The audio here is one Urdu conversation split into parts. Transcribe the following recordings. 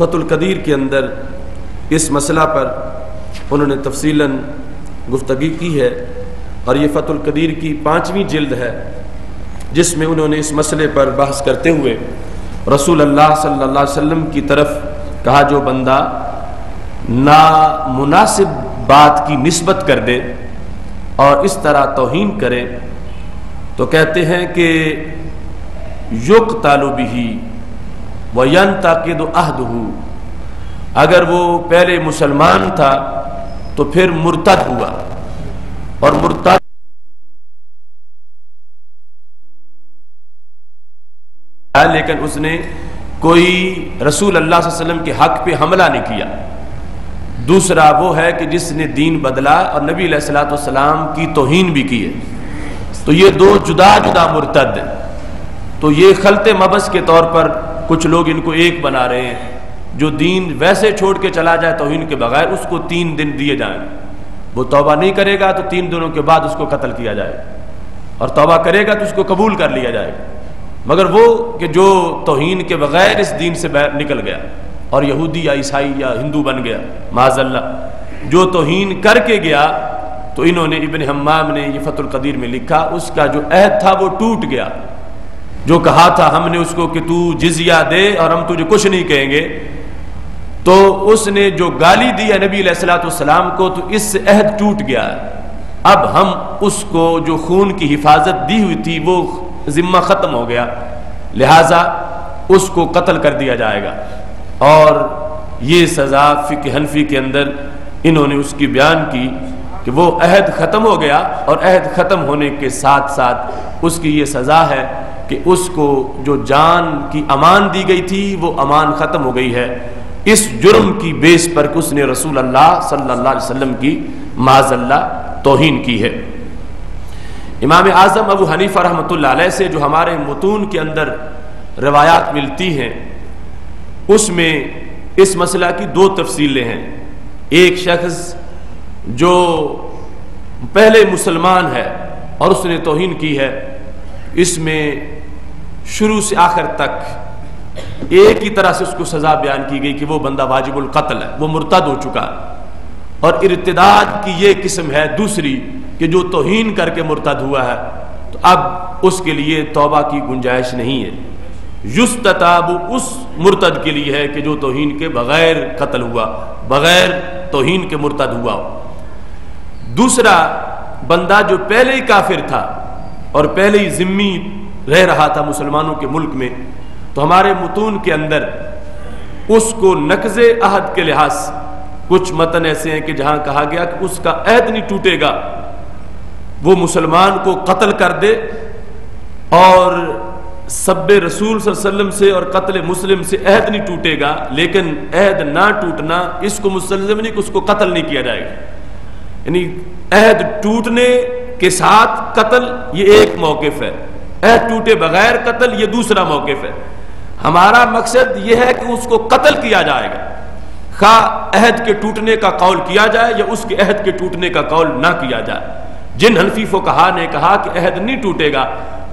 فتح القدیر کے اندر اس مسئلہ پر انہوں نے تفصیلاً گفتگو کی ہے، اور یہ فتح القدیر کی 5ویں جلد ہے، جس میں انہوں نے اس مسئلے پر بحث کرتے ہوئے رسول اللہ صلی اللہ علیہ وسلم کی طرف کہا جو بندہ نامناسب بات کی نسبت کر دے اور اس طرح توہین کرے تو کہتے ہیں کہ یقتل بہ وینتقد عہدہ، اگر وہ پہلے مسلمان تھا تو پھر مرتد ہوا، اور مرتد لیکن اس نے کوئی رسول اللہ صلی اللہ علیہ وسلم کے حق پہ حملہ نہیں کیا۔ دوسرا وہ ہے کہ جس نے دین بدلا اور نبی علیہ الصلوۃ والسلام کی توہین بھی کی ہے، تو یہ دو جدا جدا مرتد ہیں۔ تو یہ خلط مبس کے طور پر کچھ لوگ ان کو ایک بنا رہے ہیں، جو دین ویسے چھوڑ کے چلا جائے توہین کے بغیر اس کو 3 دن دیے جائیں، وہ توبہ نہیں کرے گا تو 3 دنوں کے بعد اس کو قتل کیا جائے گا، اور توبہ کرے گا تو اس کو قبول کر لیا جائے گا۔ مگر وہ کہ جو توہین کے بغیر اس دین سے نکل گیا اور یہودی یا عیسائی یا ہندو بن گیا، معاذ اللہ، جو توہین کر کے گیا، تو انہوں نے ابن حمام نے یہ فتح القدیر میں لکھا اس کا جو عہد تھا وہ ٹوٹ گیا۔ جو کہا تھا ہم نے اس کو کہ تو جزیہ دے اور ہم تجھے کچھ نہیں کہیں گے، تو اس نے جو گالی دی ہے نبی علیہ الصلوۃ والسلام کو، تو اس سے عہد ٹوٹ گیا ہے۔ اب ہم اس کو جو خون کی حفاظت دی ہوئی تھی وہ ذمہ ختم ہو گیا، لہٰذا اس کو قتل کر دیا جائے گا۔ اور یہ سزا فقہ حنفی کے اندر انہوں نے اس کی بیان کی کہ وہ عہد ختم ہو گیا، اور عہد ختم ہونے کے ساتھ ساتھ اس کی یہ سزا ہے کہ اس کو جو جان کی امان دی گئی تھی وہ امان ختم ہو گئی ہے، اس جرم کی بیس پر کہ اس نے رسول اللہ صلی اللہ علیہ وسلم کی معاذ اللہ توہین کی ہے۔ امام اعظم ابو حنیفہ رحمۃ اللہ علیہ سے جو ہمارے متون کے اندر روایات ملتی ہیں، اس میں اس مسئلہ کی 2 تفصیلیں ہیں۔ ایک شخص جو پہلے مسلمان ہے اور اس نے توہین کی ہے، اس میں شروع سے آخر تک ایک ہی طرح سے اس کو سزا بیان کی گئی کہ وہ بندہ واجب القتل ہے، وہ مرتد ہو چکا، اور ارتداد کی یہ قسم ہے دوسری کہ جو توہین کر کے مرتد ہوا ہے، تو اب اس کے لیے توبہ کی گنجائش نہیں ہے۔ یستتاب اس مرتد کے لیے ہے کہ جو توہین کے بغیر قتل ہوا، بغیر توہین کے مرتد ہوا۔ دوسرا بندہ جو پہلے ہی کافر تھا اور پہلے ہی ذمی رہ رہا تھا مسلمانوں کے ملک میں، تو ہمارے متون کے اندر اس کو نقض عہد کے لحاظ کچھ متن ایسے ہیں کہ جہاں کہا گیا کہ اس کا عہد نہیں ٹوٹے گا، وہ مسلمان کو قتل کر دے اور سب رسول صلی اللہ علیہ وسلم سے اور قتل مسلم سے عہد نہیں ٹوٹے گا، لیکن عہد نہ ٹوٹنا اس کو مستلزم نہیں کہ اس کو قتل نہیں کیا جائے گا، یعنی عہد ٹوٹنے کے ساتھ قتل یہ ایک موقف ہے، عہد ٹوٹے بغیر قتل یہ دوسرا موقف ہے۔ ہمارا مقصد یہ ہے کہ اس کو قتل کیا جائے گا، خواہ عہد کے ٹوٹنے کا قول کیا جائے یا اس کے عہد کے ٹوٹنے کا قول نہ کیا جائے۔ جن حنفی فقہا نے کہا کہ عہد نہیں ٹوٹے گا،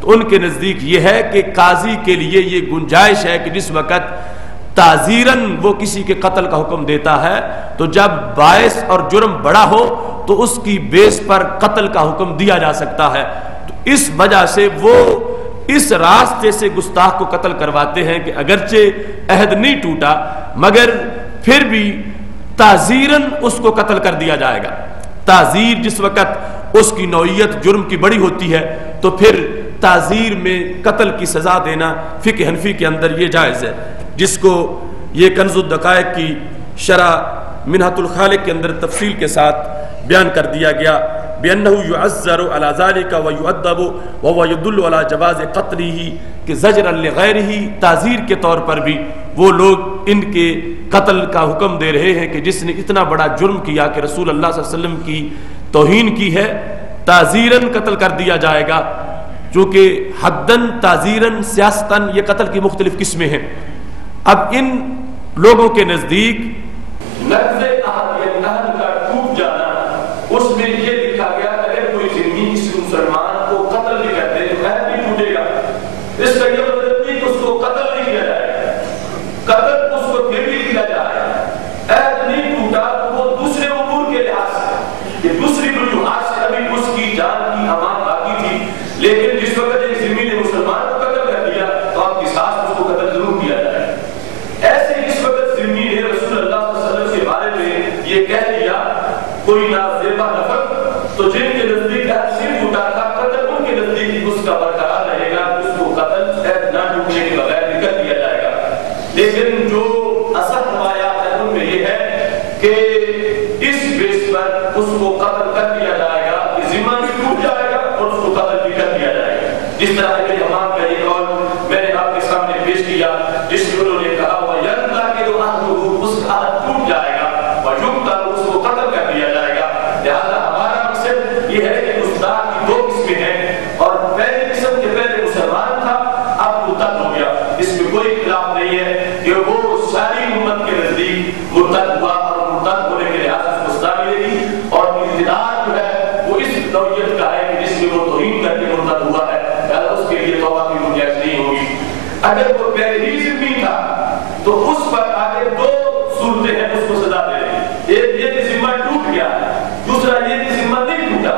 تو ان کے نزدیک یہ ہے کہ قاضی کے لیے یہ گنجائش ہے کہ جس وقت تعزیراً وہ کسی کے قتل کا حکم دیتا ہے، تو جب باعث اور جرم بڑا ہو تو اس کی بیس پر قتل کا حکم دیا جا سکتا ہے۔ تو اس وجہ سے وہ اس راستے سے گستاخ کو قتل کرواتے ہیں کہ اگرچہ عہد نہیں ٹوٹا مگر پھر بھی تعزیراً اس کو قتل کر دیا جائے گا۔ تعزیر جس وقت اس کی نوعیت جرم کی بڑی ہوتی ہے تو پھر تعزیر میں قتل کی سزا دینا فقہ حنفی کے اندر یہ جائز ہے، جس کو یہ کنز الدقائق کی شرح منہۃ الخالق کے اندر تفصیل کے ساتھ بیان کر دیا گیا بِأَنَّهُ يُعَزَّرُ عَلَى ذَلِكَ وَيُعَدَّبُ وَهُوَ يَدُلُّ عَلَى جَوَازِ قَتْلِهِ کہ زجرًا لِغَيْرِهِ تعزیر کے طور پر بھی وہ لوگ ان کے قتل کا حکم دے رہے ہیں کہ جس نے اتنا بڑا جرم کیا کہ رسول اللہ صلی اللہ علیہ وسلم کی توہین کی ہے، تعزیراً قتل کر دیا جائے گا، چونکہ حداً تعزیراً سیاستاً یہ قتل کی مختلف قسمیں ہیں۔ اب ان لوگوں کے نزدیک نقض عہد یا عہد کا ٹوٹ جانا، اس میں یہ لکھا گیا اگر کوئی ذمہ کسی مسلمان کو قتل بھی کر دے تو عہد بھی ٹوٹے گا، اس کا یہ مطلب نہیں کہ اس کو قتل نہیں کیا جائے گا، قتل اس کو پھر بھی کیا کوئی نازیبا لفظ تو جن کے نزدیک صرف ٹوٹا تھا قتل، ان کے نزدیک اس کا برقرار رہے گا، اس کو قتل نہ ٹوٹنے کے بغیر نکل دیا جائے گا۔ لیکن جو اصل روایات ہے ان میں یہ ہے کہ اس بیس پر اس کو قتل کر دیا جائے گا کہ ذمہ بھی ٹوٹ جائے گا اور اس کو قتل بھی کر دیا جائے گا۔ جس طرح کے امام کا یہ قول میں نے آپ کے سامنے پیش کیا، جس میں انہوں نے کہا وَيَنْتَا کہ جو عہد اس کا عہد ٹوٹ جائے گا، وَيُقْتَلُ اس کو قتل کر دیا جائے گا۔ لہذا ہمارا مقصد یہ ہے کہ مصداق کی دو قسمیں ہیں، اور پہلی قسم کے پہلے مسلمان تھا، اب مرتد ہو گیا۔ اس میں کوئی اختلاف نہیں ہے کہ وہ ساری امت کے نزدیک مرتد ہوا، اور مرتد ہونے کے لحاظ سے سزا ملے گی، اور ارتداد جو ہے وہ اس نوعیت کا ہے کہ جس میں وہ توہین کر کے مرتد ہوا ہے، لہذا اس کے لیے توبہ کی گنجائش نہیں ہوگی۔ اگر وہ پہلے ہی ذمہ تھا تو اس پر آگے دو صورتیں ہیں اس کو سزا دے دیں، ایک یہ کہ ذمہ ٹوٹ گیا، دوسرا یہ کہ ذمہ نہیں ٹوٹا۔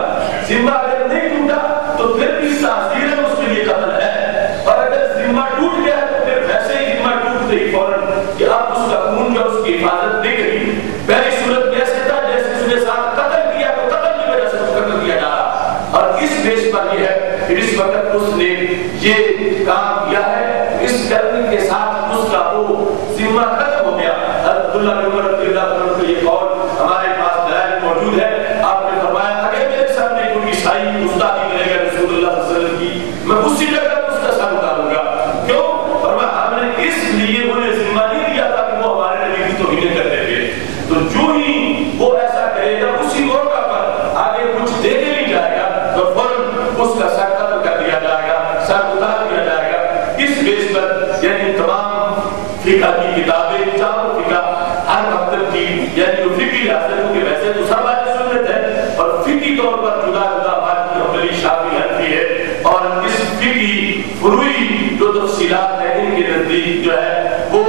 ذمہ اگر نہیں ٹوٹا تو پھر بھی تعزیرًا اس کے لیے قتل ہے، اور اگر ذمہ ٹوٹ گیا تو پھر ویسے ہی ذمہ ٹوٹتے ہی فوراً کہ اب اس کا خون جو اس کی حفاظت نہیں کری۔ پہلی صورت کیسے تھا؟ جیسے اس نے ساتھ قتل کیا تو قتل کی وجہ سے اس کو قتل کیا جا رہا، اور اس بیس پر یہ ہے کہ جس وقت اس نے یہ کام کیا ہے اس کرنے کے ساتھ اس کا وہ ذمہ ختم ہو گیا۔ حضرت عبداللہ بن عمر رضی اللہ عنہ کا یہ قول ہمارے پاس دلائل موجود ہے۔ آپ نے فرمایا اگر میرے سامنے کوئی عیسائی گستاخی کرے گا رسول اللہ صلی اللہ علیہ وسلم کی، میں اسی جگہ اس کا سر اتاروں گا۔ کیوں؟ فرمایا ہم نے اس لیے انہیں ذمہ نہیں دیا تھا کہ وہ ہمارے نبی کی توہین کرتے تھے، تو جو ہی وہ ایسا کرے گا اسی موقع پر آگے کچھ دیکھے نہیں جائے گا تو فوراً اس کا سر قتل کر دیا جائے گا، سر اتار دیا جائے گا۔ اس بیس پر یعنی تمام فقہ کی کتابیں، چاروں فقہ ہر مکتب کی یعنی جو فقہی حاصل کے ویسے تو سب اہل سنت ہے، اور فقہی طور پر جدا جدا مالکی، حنبلی، شافعی، حنفی ہے، اور اس فقہی فروعی جو تفصیلات ہیں ان کے نزدیک جو ہے وہ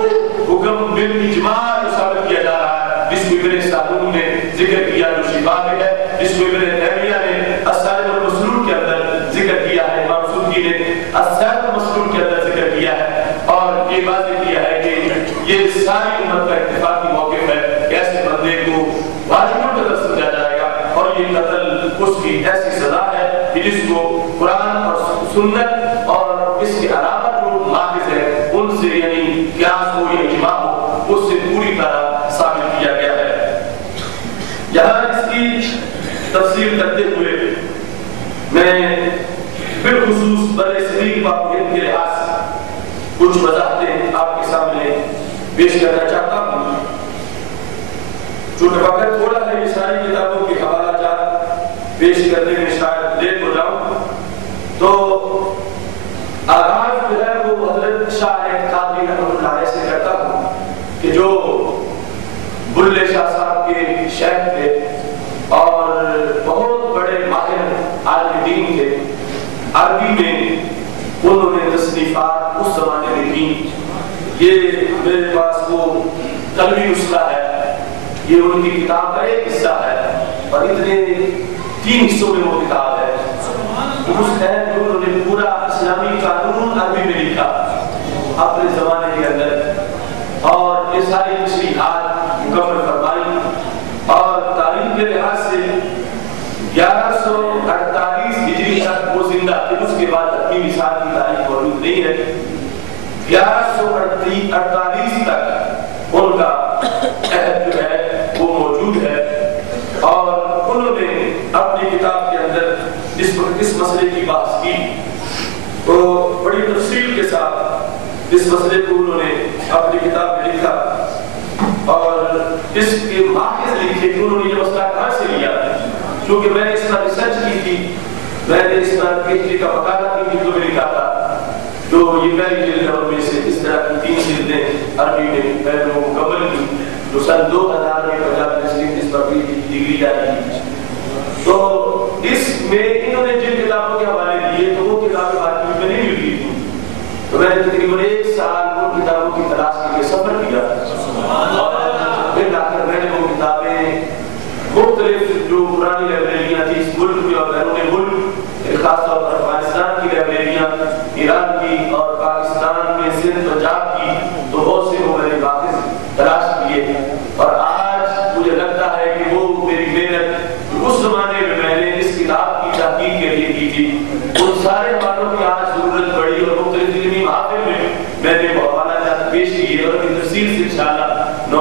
حکم بالاجماع ثابت کیا جا رہا ہے، جس کو ابن سالون نے ذکر کیا جو شفا میں ہے، جس کو ابن تیمیہ نے الصارم المسلول کے اندر ذکر کیا ہے، امام سبکی نے الصارم المسلول کے اندر ذکر کیا ہے، اور یہ واضح کیا ہے کہ یہ ساری امت کا اتفاقی موقف ہے کہ ایسے بندے کو واجب القتل سمجھا جائے گا، اور یہ قتل اس کی ایسی سزا ہے کہ جس کو قرآن اور سنت اور اس کے علاوہ جو ماخذ ہے ان سے یعنی قیاس ہو یا اجماع ہو اس سے پوری طرح ثابت کیا گیا ہے۔ یہاں اس کی تفصیل کرتے ہوئے میں بالخصوص برِ صغیر پاک ہند کے لحاظ سے کچھ وضاحتیں آپ کے سامنے پیش کرنا چاہتا ہوں۔ چونکہ وقت تھوڑا ہے، یہ ساری کتابوں کے حوالہ جات پیش کرنے میں شاید لیٹ ہو جاؤں، تو آغاز جو ہے وہ حضرت شاہ قادری رحمۃ اللہ علیہ سے کرتا ہوں کہ جو بلے شاہ صاحب کے شیخ تھے اور بہت بڑے ماہر عالم دین تھے، عربی میں انہوں نے تصنیفات اس زمانے میں کی۔ یہ میرے پاس وہ قلمی نسخہ ہے، یہ ان کی کتاب کا ایک حصہ ہے، اور اتنے 3 حصوں میں وہ کتاب ہے۔ اس ہے جو انہوں نے پورا اسلامی قانون عربی میں لکھا اپنے زمانے کے اندر، اور یہ ساری تشریحات مکمل فرمائی، اور تاریخ کے لحاظ سے 1148 ہجری تک وہ زندہ تھے، اس کے بعد اپنی مثال کی تاریخ موجود نہیں ہے۔ 1148 تک ان کا عہد جو ہے وہ موجود ہے، اور انہوں نے اپنی کتاب کے اندر اس مسئلے کی بحث کی، تو بڑی تفصیل کے ساتھ اس مسئلے کو انہوں نے اپنی کتاب میں لکھا، اور اس کے ماخذ لکھے کہ انہوں نے یہ مسئلہ کہاں سے لیا۔ چونکہ میں نے اس پر ریسرچ کی تھی، میں نے اس پر PhD کا مقالہ کی جو میں لکھا تھا، تو یہ پہلی جلد ہے، ان میں سے اس طرح کی 3 جلدیں عربی میں نے وہ مکمل کی، جو سن 2000 میں پنجاب یونیورسٹی اس پر بھی ڈگری جاری کی۔ تو اس میں انہوں نے جن کتابوں کے حوالے دیے تو وہ کتابیں مارکیٹ میں نہیں مل رہی تھی، تو میں نے تقریباً 1 سال ان کتابوں کی تلاش کے لیے سفر کیا، پھر لا کر میں نے وہ کتابیں مختلف جو پرانی لائبریریاں تھیں اس ملک میں اور بیرون ملک، خاص طور پر افغانستان کی لائبریریاں، ایران کی اور پاکستان میں سندھ پنجاب کی، تو بہت سے وہ میں نے واقع تلاش کیے، اور آج مجھے لگتا ہے کہ وہ میری محنت 9